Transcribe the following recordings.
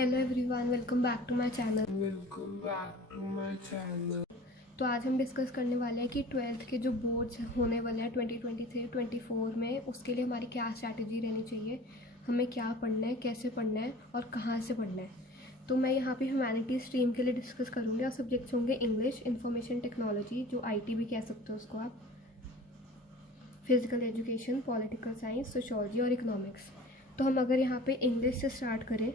Hello everyone, welcome back to my channel. तो आज हम डिस्कस करने वाले हैं कि ट्वेल्थ के जो बोर्ड्स होने वाले हैं 2023-24 में, उसके लिए हमारी क्या स्ट्रैटेजी रहनी चाहिए, हमें क्या पढ़ना है, कैसे पढ़ना है और कहाँ से पढ़ना है। तो मैं यहाँ पे ह्यूमैनिटीज स्ट्रीम के लिए डिस्कस करूँगी और सब्जेक्ट्स होंगे इंग्लिश, इंफॉर्मेशन टेक्नोलॉजी जो IT भी कह सकते हो उसको आप, physical education, political science, sociology और इकोनॉमिक्स। तो हम अगर यहाँ पे इंग्लिश से स्टार्ट करें,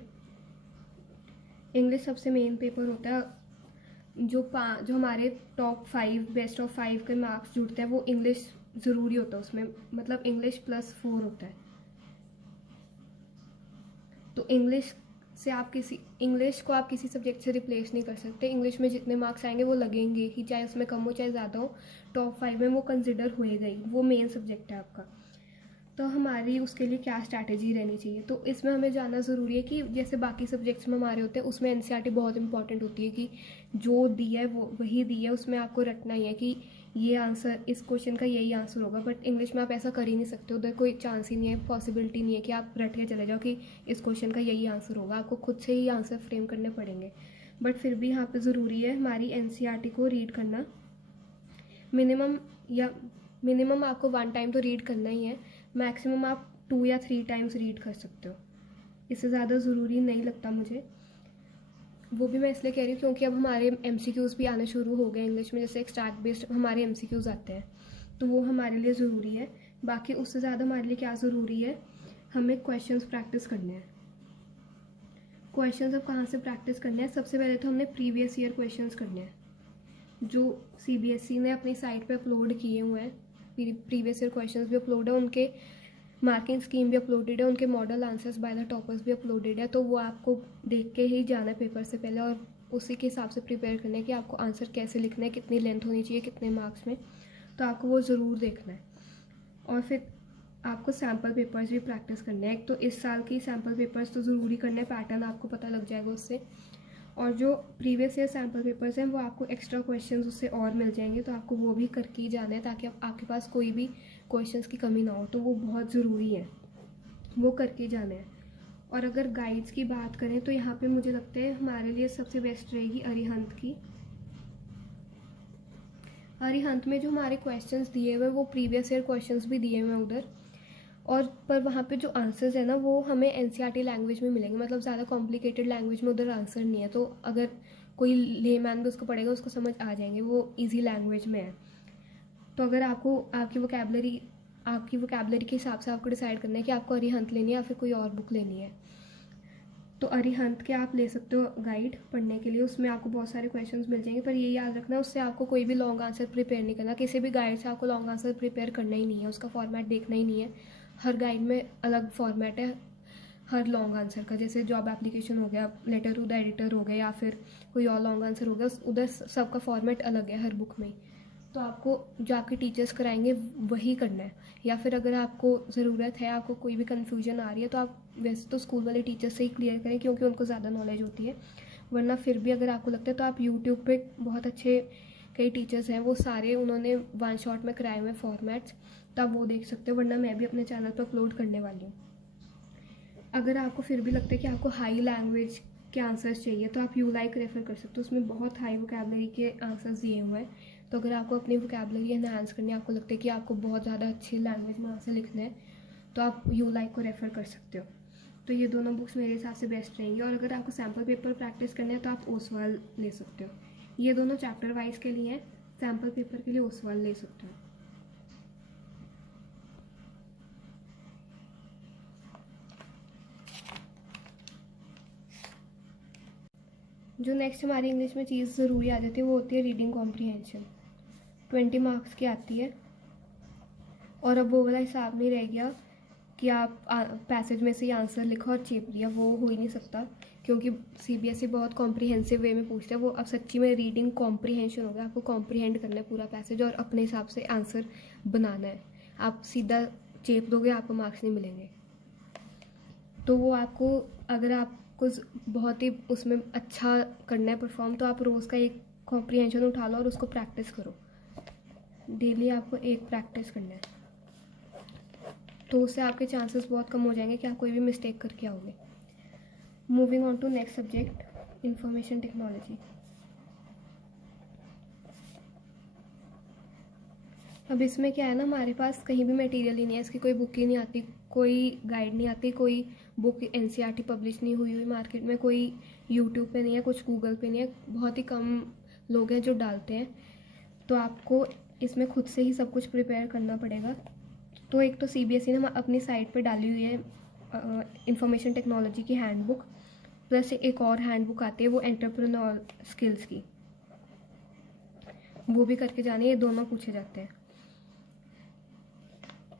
इंग्लिश सबसे मेन पेपर होता है। जो हमारे टॉप 5 बेस्ट ऑफ 5 के मार्क्स जुड़ते हैं वो इंग्लिश ज़रूरी होता है उसमें, मतलब इंग्लिश +4 होता है। तो इंग्लिश को आप किसी सब्जेक्ट से रिप्लेस नहीं कर सकते। इंग्लिश में जितने मार्क्स आएंगे वो लगेंगे ही, चाहे उसमें कम हो चाहे ज़्यादा हो, टॉप 5 में वो कंसिडर होएगा ही, वो मेन सब्जेक्ट है आपका। तो हमारी उसके लिए क्या स्ट्रैटेजी रहनी चाहिए, तो इसमें हमें जानना ज़रूरी है कि जैसे बाकी सब्जेक्ट्स में हमारे होते हैं उसमें NCERT बहुत इंपॉर्टेंट होती है कि जो दिया है वो वही दिया है, उसमें आपको रटना ही है कि ये आंसर, इस क्वेश्चन का यही आंसर होगा। बट इंग्लिश में आप ऐसा कर ही नहीं सकते, उधर कोई चांस ही नहीं है, पॉसिबिलिटी नहीं है कि आप रट के चले जाओ कि इस क्वेश्चन का यही आंसर होगा। आपको खुद से ही आंसर फ्रेम करने पड़ेंगे। बट फिर भी यहाँ पर ज़रूरी है हमारी NCERT को रीड करना। मिनिमम आपको 1 टाइम तो रीड करना ही है, मैक्सिमम आप 2 या 3 टाइम्स रीड कर सकते हो, इससे ज़्यादा ज़रूरी नहीं लगता मुझे। वो भी मैं इसलिए कह रही हूँ क्योंकि अब हमारे MCQs भी आने शुरू हो गए इंग्लिश में, जैसे एक स्टैक बेस्ड हमारे MCQs आते हैं, तो वो हमारे लिए ज़रूरी है। बाकी उससे ज़्यादा हमारे लिए क्या ज़रूरी है, हमें क्वेश्चंस प्रैक्टिस करने हैं। क्वेश्चंस अब कहाँ से प्रैक्टिस करने हैं, सबसे पहले तो हमने प्रीवियस ईयर क्वेश्चंस करने हैं जो CBSE ने अपनी साइट पे अपलोड किए हुए हैं। प्रीवियस ईयर क्वेश्चंस भी अपलोड है, उनके मार्किंग स्कीम भी अपलोडेड है, उनके model answers by the toppers भी अपलोडेड है। तो वो आपको देख के ही जाना है पेपर से पहले और उसी के हिसाब से प्रिपेयर करना है कि आपको आंसर कैसे लिखना है, कितनी लेंथ होनी चाहिए, कितने मार्क्स में, तो आपको वो ज़रूर देखना है। और फिर आपको सैम्पल पेपर्स भी प्रैक्टिस करने हैं। एक तो इस साल की सैम्पल पेपर्स तो ज़रूरी करने हैं, पैटर्न आपको पता लग जाएगा उससे। और जो प्रीवियस ईयर सैम्पल पेपर्स हैं वो आपको एक्स्ट्रा क्वेश्चंस उससे और मिल जाएंगे, तो आपको वो भी करके ही जाना है ताकि आपके पास कोई भी क्वेश्चंस की कमी ना हो। तो वो बहुत ज़रूरी है, वो करके जाना है। और अगर गाइड्स की बात करें तो यहाँ पे मुझे लगता है हमारे लिए सबसे बेस्ट रहेगी अरिहंत की। अरिहंत में जो हमारे क्वेश्चंस दिए हुए वो प्रीवियस ईयर क्वेश्चंस भी दिए हुए हैं उधर, और पर वहाँ पे जो आंसर्स है ना वो हमें NCERT लैंग्वेज में मिलेंगे, मतलब ज़्यादा कॉम्प्लिकेटेड लैंग्वेज में उधर आंसर नहीं है। तो अगर कोई लेमैन भी उसको पढ़ेगा उसको समझ आ जाएंगे, वो इजी लैंग्वेज में है। तो अगर आपको आपकी वोकेबलरी के हिसाब से आपको डिसाइड करना है कि आपको अरिहंत लेनी है या फिर कोई और बुक लेनी है, तो अरिहंत के आप ले सकते हो गाइड पढ़ने के लिए। उसमें आपको बहुत सारे क्वेश्चंस मिल जाएंगे, पर ये याद रखना उससे आपको कोई भी लॉन्ग आंसर प्रिपेयर नहीं करना। किसी भी गाइड से आपको लॉन्ग आंसर प्रिपेयर करना ही नहीं है, उसका फॉर्मेट देखना ही नहीं है। हर गाइड में अलग फॉर्मेट है हर लॉन्ग आंसर का, जैसे जॉब एप्लीकेशन हो गया, लेटर टू द एडिटर हो गया, या फिर कोई और लॉन्ग आंसर हो गया, उधर सबका फॉर्मेट अलग है हर बुक में। तो आपको जो आपके टीचर्स कराएंगे वही करना है। या फिर अगर आपको ज़रूरत है, आपको कोई भी कन्फ्यूजन आ रही है, तो आप वैसे तो स्कूल वाले टीचर से ही क्लियर करें क्योंकि उनको ज़्यादा नॉलेज होती है। वरना फिर भी अगर आपको लगता है तो आप यूट्यूब पे बहुत अच्छे कई टीचर्स हैं, वो सारे उन्होंने 1 शॉट में कराए हुए फॉर्मेट्स, तो आप वो देख सकते हो। वरना मैं भी अपने चैनल पर अपलोड करने वाली हूँ। अगर आपको फिर भी लगता है कि आपको हाई लैंग्वेज के आंसर्स चाहिए तो आप यूलाइक रेफ़र कर सकते हो, उसमें बहुत हाई वोकेबलरी के आंसर्स दिए हुए हैं। तो अगर आपको अपनी वोकेबलरी एनहांस करनी है, आपको लगता है कि आपको बहुत ज़्यादा अच्छी लैंग्वेज में आंसर लिखना है, तो आप यूलाइक को रेफ़र कर सकते हो। तो ये दोनों बुक्स मेरे हिसाब से बेस्ट रहेंगी। और अगर आपको सैम्पल पेपर प्रैक्टिस करना है तो आप ओसवाल ले सकते हो। ये दोनों चैप्टर वाइज के लिए हैं, सैम्पल पेपर के लिए ओसवाल ले सकते हो। जो नेक्स्ट हमारी इंग्लिश में चीज़ ज़रूरी आ जाती है वो होती है रीडिंग कॉम्प्रीहेंशन। 20 मार्क्स की आती है, और अब वो वाला हिसाब नहीं रह गया कि आप पैसेज में से ही आंसर लिखो और चेप लिया, वो हो ही नहीं सकता क्योंकि CBSE बहुत कॉम्प्रीहेंसिव वे में पूछता है। वो अब सच्ची में रीडिंग कॉम्प्रीहेंशन हो गया, आपको कॉम्प्रीहेंड करना है पूरा पैसेज और अपने हिसाब से आंसर बनाना है। आप सीधा चेप दोगे आपको मार्क्स नहीं मिलेंगे। तो वो आपको, अगर आपको बहुत ही उसमें अच्छा करना है परफॉर्म, तो आप रोज़ का एक कॉम्प्रीहेंशन उठा लो और उसको प्रैक्टिस करो। डेली आपको एक प्रैक्टिस करना है, तो उससे आपके चांसेस बहुत कम हो जाएंगे कि आप कोई भी मिस्टेक करके आओगे। Moving on to next subject, information technology. अब इसमें क्या है ना, हमारे पास कहीं भी मटेरियल ही नहीं है, इसकी कोई बुक ही नहीं आती, कोई गाइड नहीं आती, कोई बुक एनसीईआरटी पब्लिश नहीं हुई मार्केट में, कोई यूट्यूब पे नहीं है, कुछ गूगल पे नहीं है, बहुत ही कम लोग हैं जो डालते हैं। तो आपको इसमें खुद से ही सब कुछ प्रिपेयर करना पड़ेगा। तो एक तो सीबीएसई ने अपनी साइट पे डाली हुई है इंफॉर्मेशन टेक्नोलॉजी की हैंडबुक, प्लस एक और हैंडबुक आती है वो एंटरप्रेन्योर स्किल्स की, वो भी करके जाने, ये दोनों पूछे जाते हैं।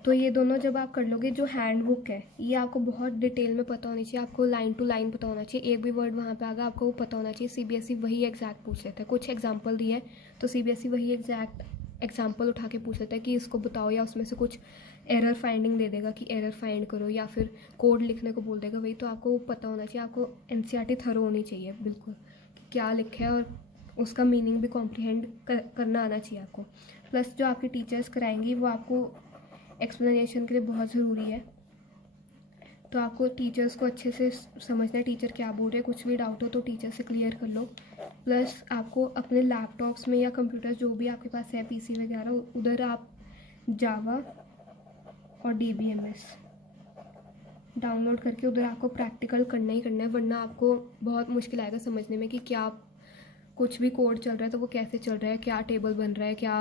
तो ये दोनों जब आप कर लोगे, जो हैंडबुक है ये आपको बहुत डिटेल में पता होनी चाहिए, आपको लाइन टू लाइन पता होना चाहिए, एक भी वर्ड वहाँ पे आगा आपको वो पता होना चाहिए। सीबीएसई वही एग्जैक्ट पूछ लेता है, कुछ एग्जांपल दिए तो सीबीएसई वही एग्जैक्ट एग्जांपल उठा के पूछ लेता है कि इसको बताओ, या उसमें से कुछ एरर फाइंडिंग दे देगा कि एरर फाइंड करो, या फिर कोड लिखने को बोल देगा। वही तो आपको पता होना चाहिए, आपको एनसीईआरटी थरो होनी चाहिए बिल्कुल कि क्या लिखा है, और उसका मीनिंग भी कॉम्प्रीहेंड करना आना चाहिए आपको। प्लस जो आपके टीचर्स कराएंगी वो आपको एक्सप्लेनेशन के लिए बहुत ज़रूरी है, तो आपको टीचर्स को अच्छे से समझना है, टीचर क्या बोल रहे हैं, कुछ भी डाउट हो तो टीचर से क्लियर कर लो। प्लस आपको अपने लैपटॉप्स में या कंप्यूटर जो भी आपके पास है, पीसी वगैरह, उधर आप जावा और डीबीएमएस डाउनलोड करके उधर आपको प्रैक्टिकल करना ही करना है, वरना आपको बहुत मुश्किल आएगा समझने में कि क्या कुछ भी कोड चल रहा है तो वो कैसे चल रहा है, क्या टेबल बन रहा है, क्या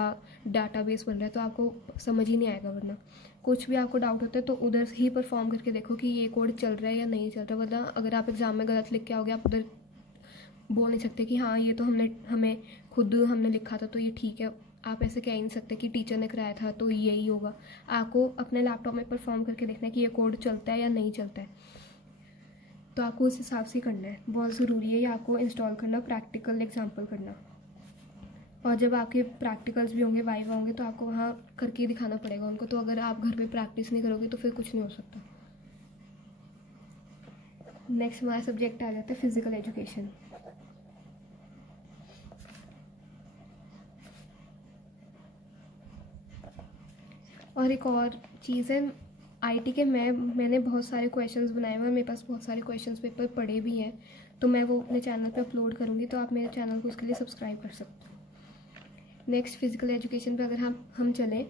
डाटाबेस बन रहा है, तो आपको समझ ही नहीं आएगा। वरना कुछ भी आपको डाउट होता है तो उधर ही परफॉर्म करके देखो कि ये कोड चल रहा है या नहीं चल रहा, वरना अगर आप एग्ज़ाम में गलत लिख के आओगे, आप उधर बोल नहीं सकते कि हाँ ये तो हमने लिखा था तो ये ठीक है। आप ऐसे कह ही नहीं सकते कि टीचर ने कराया था तो यही होगा। आपको अपने लैपटॉप में परफॉर्म करके देखना है कि ये कोड चलता है या नहीं चलता है, तो आपको उस हिसाब से करना है। बहुत ज़रूरी है ये आपको इंस्टॉल करना, प्रैक्टिकल एग्जाम्पल करना, और जब आपके प्रैक्टिकल्स भी होंगे, वाइवा होंगे, तो आपको वहाँ करके दिखाना पड़ेगा उनको। तो अगर आप घर पे प्रैक्टिस नहीं करोगे तो फिर कुछ नहीं हो सकता। नेक्स्ट हमारा सब्जेक्ट आ जाता है फिज़िकल एजुकेशन। और एक और चीज़ है, आईटी के मैंने बहुत सारे क्वेश्चंस बनाए हुए हैं, मेरे पास बहुत सारे क्वेश्चंस पेपर पड़े भी हैं, तो मैं वो अपने चैनल पे अपलोड करूँगी, तो आप मेरे चैनल को उसके लिए सब्सक्राइब कर सकते हो। नेक्स्ट फिज़िकल एजुकेशन पे अगर हम चलें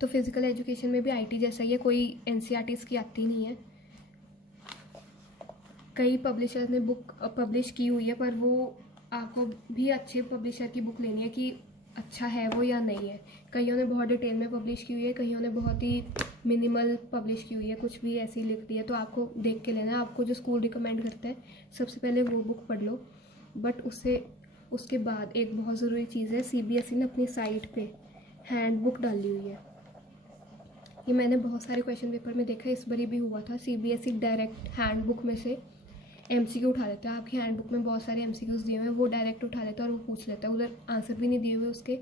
तो फिज़िकल एजुकेशन में भी आईटी जैसा ही है, कोई एनसीईआरटी की आती नहीं है। कई पब्लिशर्स ने बुक पब्लिश की हुई है, पर वो आपको भी अच्छे पब्लिशर की बुक लेनी है कि अच्छा है वो या नहीं है। कईयों ने बहुत डिटेल में पब्लिश की हुई है, कईयों ने बहुत ही मिनिमल पब्लिश की हुई है, कुछ भी ऐसी लिख दी है, तो आपको देख के लेना है। आपको जो स्कूल रिकमेंड करता है सबसे पहले वो बुक पढ़ लो, बट उसके बाद एक बहुत ज़रूरी चीज़ है, सीबीएसई ने अपनी साइट पे हैंडबुक डाली हुई है। ये मैंने बहुत सारे क्वेश्चन पेपर में देखा, इस बारी भी हुआ था। सीबीएसई डायरेक्ट हैंडबुक में से एमसीक्यू उठा लेता है, आपकी हैंडबुक में बहुत सारे एमसीक्यूज दिए हुए हैं, वो डायरेक्ट उठा लेता है और वो पूछ लेता है, उधर आंसर भी नहीं दिए हुए उसके,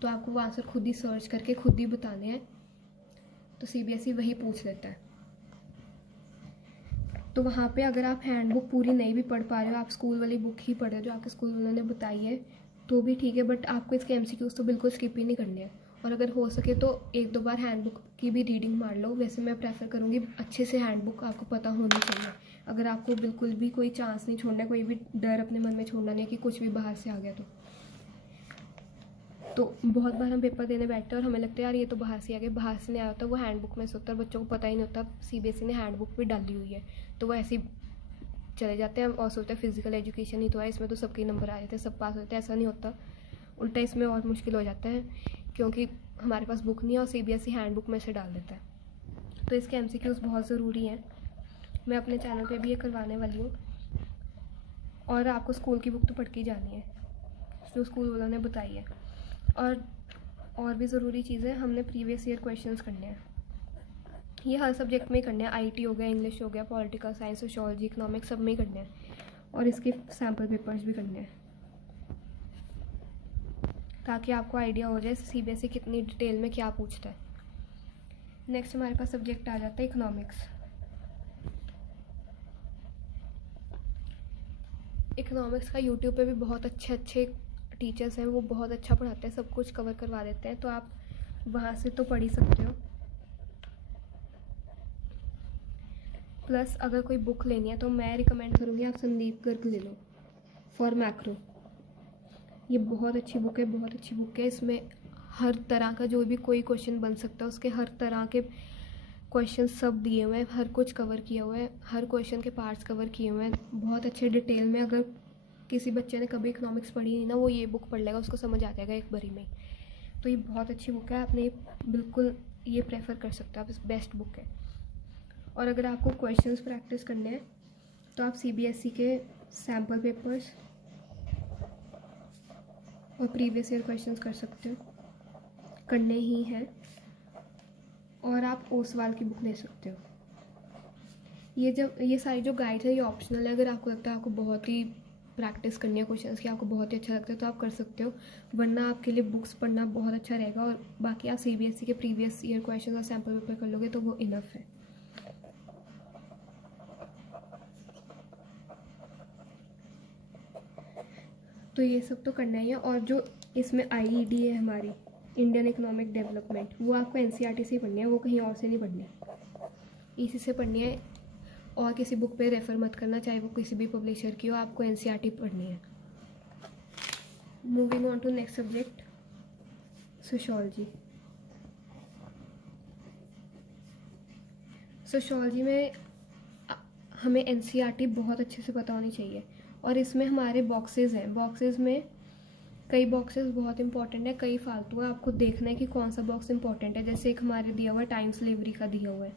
तो आपको वो आंसर खुद ही सर्च करके खुद ही बताने हैं, तो सीबीएसई वही पूछ लेता है। तो वहाँ पे अगर आप हैंडबुक पूरी नहीं भी पढ़ पा रहे हो, आप स्कूल वाली बुक ही पढ़ रहे हो जो आपके स्कूल वालों ने बताई है, तो भी ठीक है, बट आपको इसके एमसीक्यूज तो बिल्कुल स्किप ही नहीं करने हैं। और अगर हो सके तो एक दो बार हैंडबुक की भी रीडिंग मार लो। वैसे मैं प्रेफर करूँगी अच्छे से हैंडबुक आपको पता होनी चाहिए, अगर आपको बिल्कुल भी कोई चांस नहीं छोड़ना है, कोई भी डर अपने मन में छोड़ना नहीं है कि कुछ भी बाहर से आ गया तो बहुत बार हम पेपर देने बैठते हैं और हमें लगता है यार ये तो बाहर से आ गया, बाहर से नहीं आया होता, वो हैंडबुक में से होता है, बच्चों को पता ही नहीं होता सीबीएसई ने हैंडबुक भी डाली हुई है, तो वो ऐसे ही चले जाते हैं और सोचते हैं फिजिकल एजुकेशन ही तो है, इसमें तो सबके नंबर आ जाते हैं, सब पास होते हैं। ऐसा नहीं होता, उल्टा इसमें और मुश्किल हो जाता है, क्योंकि हमारे पास बुक नहीं है और सीबीएसई हैंडबुक में से डाल देता है। तो इसके एमसीक्यूज़ बहुत ज़रूरी हैं, मैं अपने चैनल पे भी ये करवाने वाली हूँ। और आपको स्कूल की बुक तो पढ़ के जानी है जो स्कूल वालों ने बताई है। और भी ज़रूरी चीज़ें, हमने प्रीवियस ईयर क्वेश्चंस करने हैं, ये हर सब्जेक्ट में ही करने हैं, आईटी हो गया, इंग्लिश हो गया, पॉलिटिकल साइंस, सोशियोलॉजी, इकोनॉमिक्स, सब में ही करने हैं, और इसके सैम्पल पेपर्स भी करने हैं, ताकि आपको आइडिया हो जाए सीबीएसई कितनी डिटेल में क्या पूछता है। नेक्स्ट हमारे पास सब्जेक्ट आ जाता है इकोनॉमिक्स। इकोनॉमिक्स का यूट्यूब पे भी बहुत अच्छे टीचर्स हैं, वो बहुत अच्छा पढ़ाते हैं, सब कुछ कवर करवा देते हैं, तो आप वहाँ से तो पढ़ ही सकते हो। प्लस अगर कोई बुक लेनी है तो मैं रिकमेंड करूँगी आप संदीप गर्ग ले लो, फॉर मैक्रो। ये बहुत अच्छी बुक है, बहुत अच्छी बुक है। इसमें हर तरह का जो भी कोई क्वेश्चन बन सकता है उसके हर तरह के क्वेश्चन सब दिए हुए हैं, हर कुछ कवर किया हुआ है, हर क्वेश्चन के पार्ट्स कवर किए हुए हैं बहुत अच्छे डिटेल में। अगर किसी बच्चे ने कभी इकोनॉमिक्स पढ़ी नहीं ना, वो ये बुक पढ़ लेगा, उसको समझ आ जाएगा एक बारी में। तो ये बहुत अच्छी बुक है, आपने बिल्कुल ये प्रेफर कर सकते हो आप, इस बेस्ट बुक है। और अगर आपको क्वेश्चंस प्रैक्टिस करने हैं तो आप CBSE के सैम्पल पेपर्स और प्रीवियस ईयर क्वेश्चंस कर सकते हो, करने ही हैं। और आप ओसवाल की बुक ले सकते हो। ये सारी जो गाइड है ये ऑप्शनल है, अगर आपको लगता है आपको बहुत ही प्रैक्टिस करनी है क्वेश्चंस की, आपको बहुत ही अच्छा लगता है तो आप कर सकते हो, वरना आपके लिए बुक्स पढ़ना बहुत अच्छा रहेगा। और बाकी आप CBSE के प्रीवियस ईयर क्वेश्चंस और सैम्पल पेपर कर लोगे तो वो इनफ है। तो ये सब तो करना ही है। और जो इसमें IED है हमारी, इंडियन इकोनॉमिक डेवलपमेंट, वो आपको NCERT से ही पढ़नी है, वो कहीं और से नहीं पढ़नी है, इसी से पढ़नी है। और किसी बुक पे रेफ़र मत करना, चाहे वो किसी भी पब्लिशर की हो, आपको NCERT पढ़नी है। Moving on to next subject, sociology. Sociology में हमें NCERT बहुत अच्छे से पता होनी चाहिए। और इसमें हमारे बॉक्सेस हैं, बॉक्सेस में कई बॉक्सेस बहुत इंपॉर्टेंट है, कई फालतू है, आपको देखना है कि कौन सा बॉक्स इंपॉर्टेंट है। जैसे एक हमारे दिया हुआ है टाइम स्लेवरी का दिया हुआ है,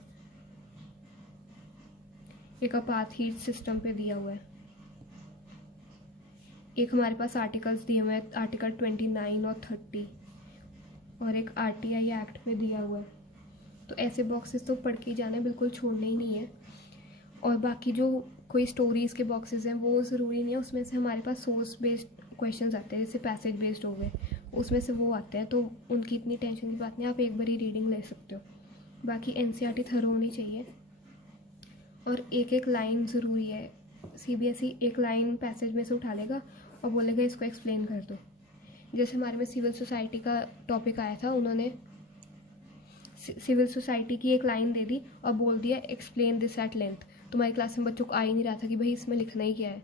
एक अपार्थाइड सिस्टम पे दिया हुआ है, एक हमारे पास आर्टिकल्स दिए हुए हैं, आर्टिकल 29 और 30, और एक RTI एक्ट पे दिया हुआ है। तो ऐसे बॉक्सेस तो पढ़ के ही जाना है, बिल्कुल छोड़ने ही नहीं है। और बाकी जो कोई स्टोरीज़ के बॉक्सेस हैं वो ज़रूरी नहीं है, उसमें से हमारे पास सोर्स बेस्ड क्वेश्चंस आते हैं, जैसे पैसेज बेस्ड हो गए, उसमें से वो आते हैं, तो उनकी इतनी टेंशन की बात नहीं, आप एक बारी रीडिंग ले सकते हो। बाकी NCERT थरो होनी चाहिए। और एक एक लाइन ज़रूरी है, CBSE एक लाइन पैसेज में से उठा लेगा और बोलेगा इसको एक्सप्लेन कर दो। जैसे हमारे में सिविल सोसाइटी का टॉपिक आया था, उन्होंने सिविल सोसाइटी की एक लाइन दे दी और बोल दिया एक्सप्लेन दिस एट लेंथ। तुम्हारी क्लास में बच्चों को आ ही नहीं रहा था कि भाई इसमें लिखना ही क्या है,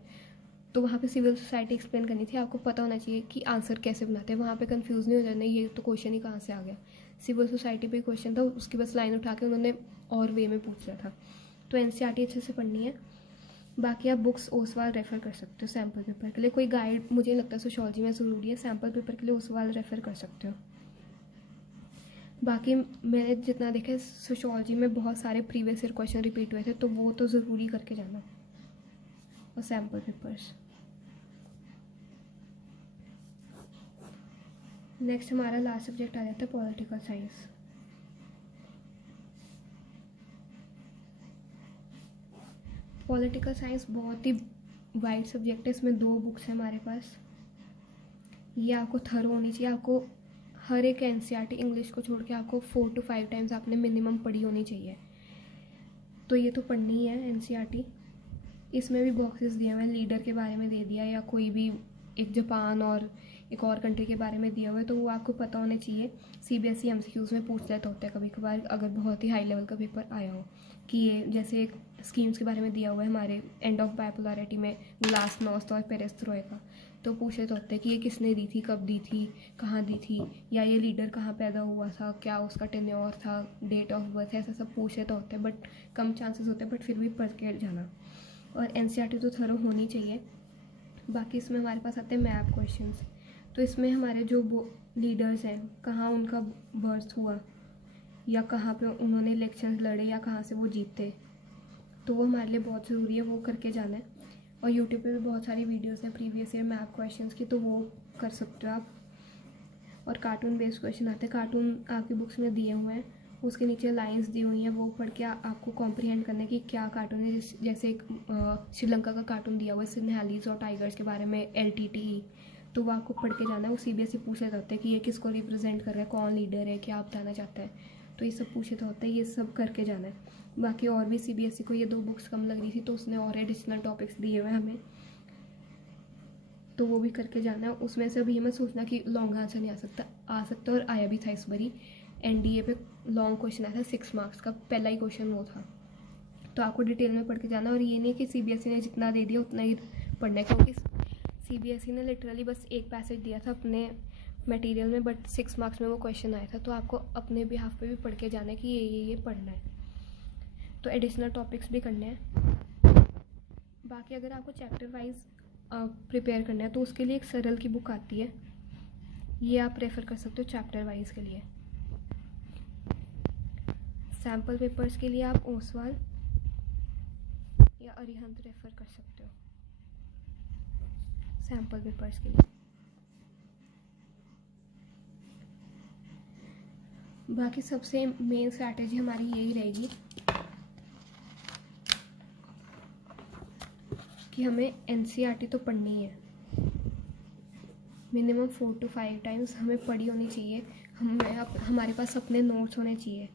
तो वहाँ पे सिविल सोसाइटी एक्सप्लेन करनी थी। आपको पता होना चाहिए कि आंसर कैसे बनाते हैं, वहाँ पे कंफ्यूज नहीं हो जाना ये तो क्वेश्चन ही कहाँ से आ गया। सिविल सोसाइटी पे क्वेश्चन था, उसकी बस लाइन उठा के उन्होंने और वे में पूछ लिया था। तो NCERT अच्छे से पढ़नी है। बाकी आप बुक्स ओसवाल रेफ़र कर सकते हो सैम्पल पेपर के लिए, कोई गाइड मुझे लगता है सोशियोलॉजी में ज़रूरी है, सैम्पल पेपर के लिए ओसवाल रेफ़र कर सकते हो। बाकी मैंने जितना देखा है सोशियोलॉजी में बहुत सारे प्रीवियस ईयर क्वेश्चन रिपीट हुए थे, तो वो तो ज़रूरी करके जाना, और सैम्पल पेपर्स। नेक्स्ट हमारा लास्ट सब्जेक्ट आ जाता है पॉलिटिकल साइंस। पॉलिटिकल साइंस बहुत ही वाइड सब्जेक्ट है, इसमें 2 बुक्स हैं हमारे पास। ये आपको थरो होनी चाहिए, आपको हर एक NCERT इंग्लिश को छोड़ के आपको 4 to 5 टाइम्स आपने मिनिमम पढ़ी होनी चाहिए, तो ये तो पढ़नी ही है NCERT। इसमें भी बॉक्सेस दिए हुए हैं, लीडर के बारे में दे दिया या कोई भी एक जापान और एक और कंट्री के बारे में दिया हुआ है, तो वो आपको पता होने चाहिए। CBSE MCQs में पूछ लेते होते हैं कभी कभार, अगर बहुत ही हाई लेवल का पेपर आया हो, कि ये जैसे एक स्कीम्स के बारे में दिया हुआ है हमारे एंड ऑफ बाइपोलैरिटी में, ग्लासनोस्ट और पेरेस्ट्रोइका, तो पूछ लेते होते हैं कि ये किसने दी थी, कब दी थी, कहाँ दी थी, या ये लीडर कहाँ पैदा हुआ था, क्या उसका टेन्योर था, डेट ऑफ बर्थ, ऐसा सब पूछ लेते होते हैं, बट कम चांसेस होते हैं, बट फिर भी पढ़ के जाना। और NCERT तो थरो होनी चाहिए। बाकी इसमें हमारे पास आते हैं मैप क्वेश्चंस, तो इसमें हमारे जो लीडर्स हैं, कहाँ उनका बर्थ हुआ, या कहाँ पे उन्होंने इलेक्शंस लड़े, या कहाँ से वो जीते, तो वो हमारे लिए बहुत ज़रूरी है, वो करके जाना है। और यूट्यूब पे भी बहुत सारी वीडियोस हैं प्रीवियस ईयर मैप क्वेश्चंस की, तो वो कर सकते हो आप। और कार्टून बेस्ड क्वेश्चन आते हैं, कार्टून आपकी बुक्स में दिए हुए हैं, उसके नीचे लाइंस दी हुई हैं, वो पढ़ के आपको कॉम्प्रिहेंड करना है कि क्या कार्टून है। जैसे एक श्रीलंका का कार्टून दिया हुआ है सिन्हैलीज और टाइगर्स के बारे में, LTTE, तो वो आपको पढ़ के जाना है। वो CBSE पूछ लेते होते हैं कि ये किसको रिप्रेजेंट कर रहा है, कौन लीडर है, क्या आप बताना चाहते हैं, तो ये सब पूछे तो होते हैं, ये सब करके जाना है। बाकी और भी CBSE को ये 2 बुक्स कम लग रही थी, तो उसने और एडिशनल टॉपिक्स दिए हुए हमें, तो वो भी करके जाना है। उसमें से अभी हमें सोचना कि लॉन्ग आंसर नहीं आ सकता, और आया भी था इस बारी। NDA पे लॉन्ग क्वेश्चन आया था 6 मार्क्स का, पहला ही क्वेश्चन वो था, तो आपको डिटेल में पढ़ के जाना, और ये नहीं कि सीबीएसई ने जितना दे दिया उतना ही पढ़ना है, क्योंकि सीबीएसई ने लिटरली बस एक पैसेज दिया था अपने मटेरियल में, बट 6 मार्क्स में वो क्वेश्चन आया था। तो आपको अपने बिहाफ पे भी पढ़ के जाना है कि ये पढ़ना है, तो एडिशनल टॉपिक्स भी करने हैं। बाकी अगर आपको चैप्टर वाइज प्रिपेयर करना है तो उसके लिए एक सरल की बुक आती है, ये आप रेफ़र कर सकते हो चैप्टर वाइज के लिए। सैम्पल पेपर्स के लिए आप ओसवाल या अरिहंत रेफ़र कर सकते हो सैम्पल पेपर्स के लिए। बाकी सबसे मेन स्ट्रैटेजी हमारी यही रहेगी कि हमें एनसीईआरटी तो पढ़नी है, मिनिमम 4 to 5 टाइम्स हमें पढ़ी होनी चाहिए। हमारे पास अपने नोट्स होने चाहिए,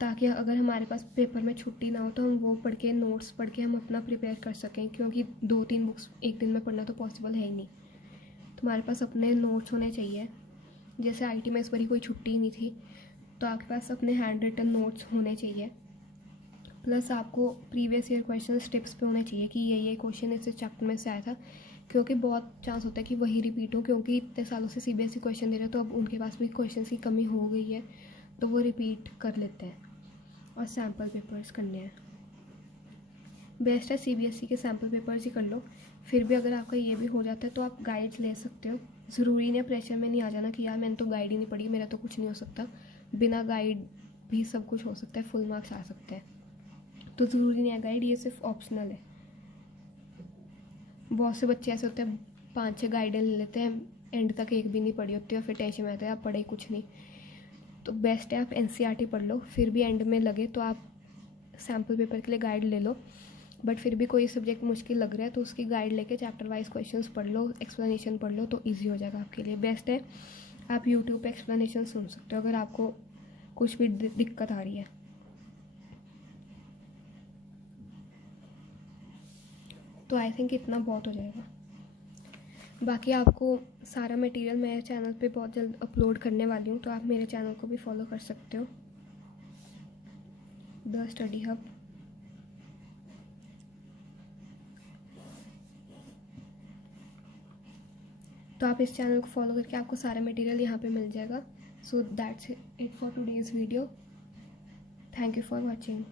ताकि अगर हमारे पास पेपर में छुट्टी ना हो तो हम वो पढ़ के, नोट्स पढ़ के हम अपना प्रिपेयर कर सकें, क्योंकि 2-3 बुक्स एक दिन में पढ़ना तो पॉसिबल है ही नहीं। तो हमारे पास अपने नोट्स होने चाहिए। जैसे आईटी में इस बारी कोई छुट्टी नहीं थी, तो आपके पास अपने हैंड रिटन नोट्स होने चाहिए, प्लस आपको प्रीवियस ईयर क्वेश्चन टिप्स पे होने चाहिए कि ये क्वेश्चन इस चैप्टर में से आया था, क्योंकि बहुत चांस होता है कि वही रिपीट हो, क्योंकि इतने सालों से सीबीएसई क्वेश्चन दे रहे हैं, तो अब उनके पास भी क्वेश्चन की कमी हो गई है, तो वो रिपीट कर लेते हैं। और सैम्पल पेपर्स करने हैं, बेस्ट है सीबीएसई के सैम्पल पेपर्स ही कर लो। फिर भी अगर आपका ये भी हो जाता है तो आप गाइड्स ले सकते हो। ज़रूरी नहीं, प्रेशर में नहीं आ जाना कि यार मैंने तो गाइड ही नहीं पढ़ी, मेरा तो कुछ नहीं हो सकता। बिना गाइड भी सब कुछ हो सकता है, फुल मार्क्स आ सकते हैं। तो ज़रूरी नहीं है गाइड, ये सिर्फ ऑप्शनल है। बहुत से बच्चे ऐसे होते हैं 5-6 गाइडें ले लेते हैं, एंड तक एक भी नहीं पढ़ी होती है, फिर टेंशन में आता है आप पढ़े कुछ नहीं। तो बेस्ट है आप एनसीईआरटी पढ़ लो, फिर भी एंड में लगे तो आप सैम्पल पेपर के लिए गाइड ले लो। बट फिर भी कोई सब्जेक्ट मुश्किल लग रहा है तो उसकी गाइड लेके चैप्टर वाइज क्वेश्चंस पढ़ लो, एक्सप्लेनेशन पढ़ लो, तो ईजी हो जाएगा आपके लिए। बेस्ट है आप यूट्यूब पे एक्सप्लेनेशन सुन सकते हो अगर आपको कुछ भी दिक्कत आ रही है। तो आई थिंक इतना बहुत हो जाएगा। बाकी आपको सारा मटेरियल मेरे चैनल पे बहुत जल्द अपलोड करने वाली हूँ, तो आप मेरे चैनल को भी फॉलो कर सकते हो, द स्टडी हब। तो आप इस चैनल को फॉलो करके आपको सारा मटेरियल यहाँ पे मिल जाएगा। So that's it for today's video. Thank you for watching.